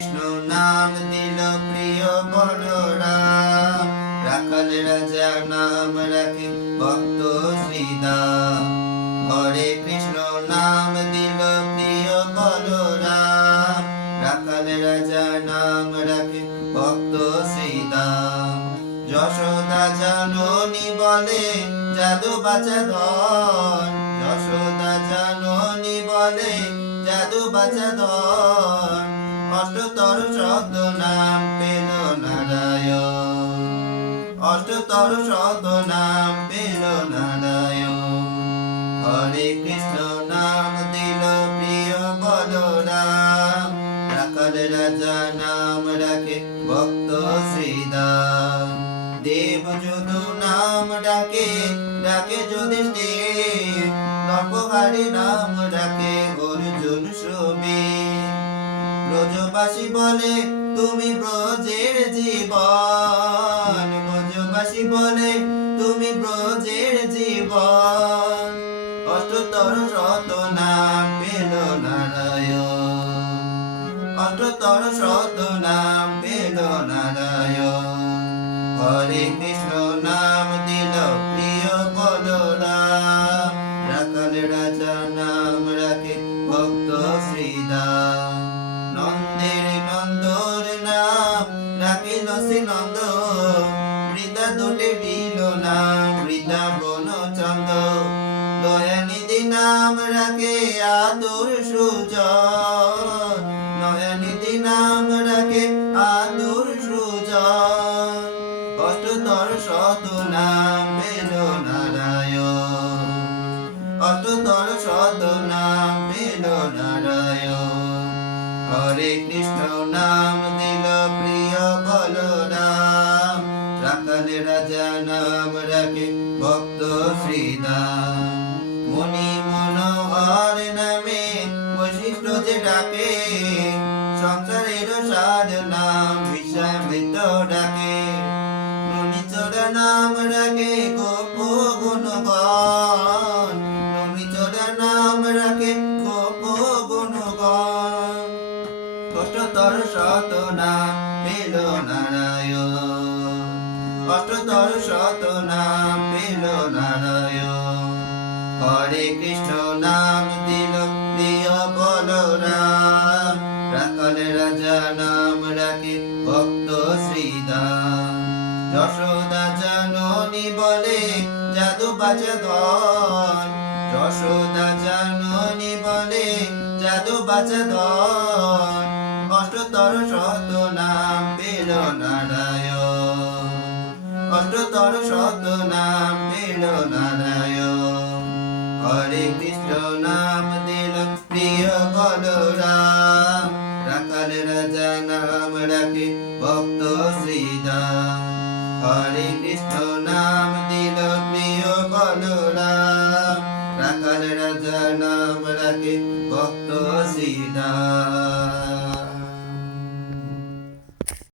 কৃষ্ণ নাম দিল প্রিয় বলরাম, রাখাল রাজা নাম রাখে ভক্ত শ্রীদাম। হরে কৃষ্ণ নাম দিল প্রিয় বলরাম, রাখাল রাজা নাম রাখে ভক্ত শ্রীদাম। যশোদা জাননী বলে জাদু বাঁচা ধন, যশোদা জাননী বলে জাদু বাঁচা ধন। অষ্টতর শব্দ নাম পেল নারায়ণ, অষ্টতর শব্দ নাম পেল নারায়ণ। হরে কৃষ্ণ নাম দিল প্রিয় বলরাম, রাখাল রাজা নাম রাখে ভক্ত শ্রীদাম। দেব যদু নাম ডাকে ডাকে যুধিষ্ঠির, নরপহারি নাম ডাকে অর্জুন সুবীর। ব্রজবাসী বলে তুমি ব্রজের জীবন, ব্রজবাসী বলে তুমি ব্রজের জীবন। অষ্টতর শত নাম পেল নারায়ণ, অষ্টতর শত নাম পেল নারায়ণ। হরে কৃষ্ণ নাম দিল প্রিয় বলরাম, রাখাল রাজা নাম রাখে ভক্ত শ্রীদাম। নন্দের নন্দর নাম রাখিল শ্রীনন্দ, বৃন্দা দুটে দিল নাম বৃন্দাবন চন্দ। দয়ানিধি নাম রাখে আতুর সুজন, দয়ানিধি নাম রাখে আতুর সুজন। অষ্টতর শত নাম পেল নারায়ণ, অষ্টতর শত নাম পেল নারায়ণ। হরে কৃষ্ণ নাম দিল প্রিয় বলরাম, রাখাল রাজা নাম রাখে ভক্ত শ্রীদাম। মণি মনোহর নামে বৈশিষ্ট্য যে ডাকে, সংসারের সার নাম বিশ্বামৃত ডাকে। ননিচোরা নাম রাখে গোপ গুণগণ, ননিচোরা নাম রাখে গোপ গুণগণ। অষ্টতর শত নাম পেল নারায়ণ, অষ্টতর শত নাম পেল নারায়ণ। হরে কৃষ্ণ নাম দিল প্রিয় বলরাম, রাখাল রাজা নাম রাখে ভক্ত শ্রীদাম। যশোদা জাননী বলে জাদু বাঁচা ধন, যশোদা জাননী বলে জাদু বাঁচা ধন। অষ্টতর শত নাম পেল নারায়ণ, অষ্টতর শত নাম পেল নারায়ণ। হরে কৃষ্ণ নাম দিল প্রিয় বলরাম, রাখাল রাজা নাম রাখে ভক্ত শ্রীদাম। হরে কৃষ্ণ নাম দিল প্রিয় বলরাম, রাখাল রাজা নাম রাখে ভক্ত শ্রীদাম।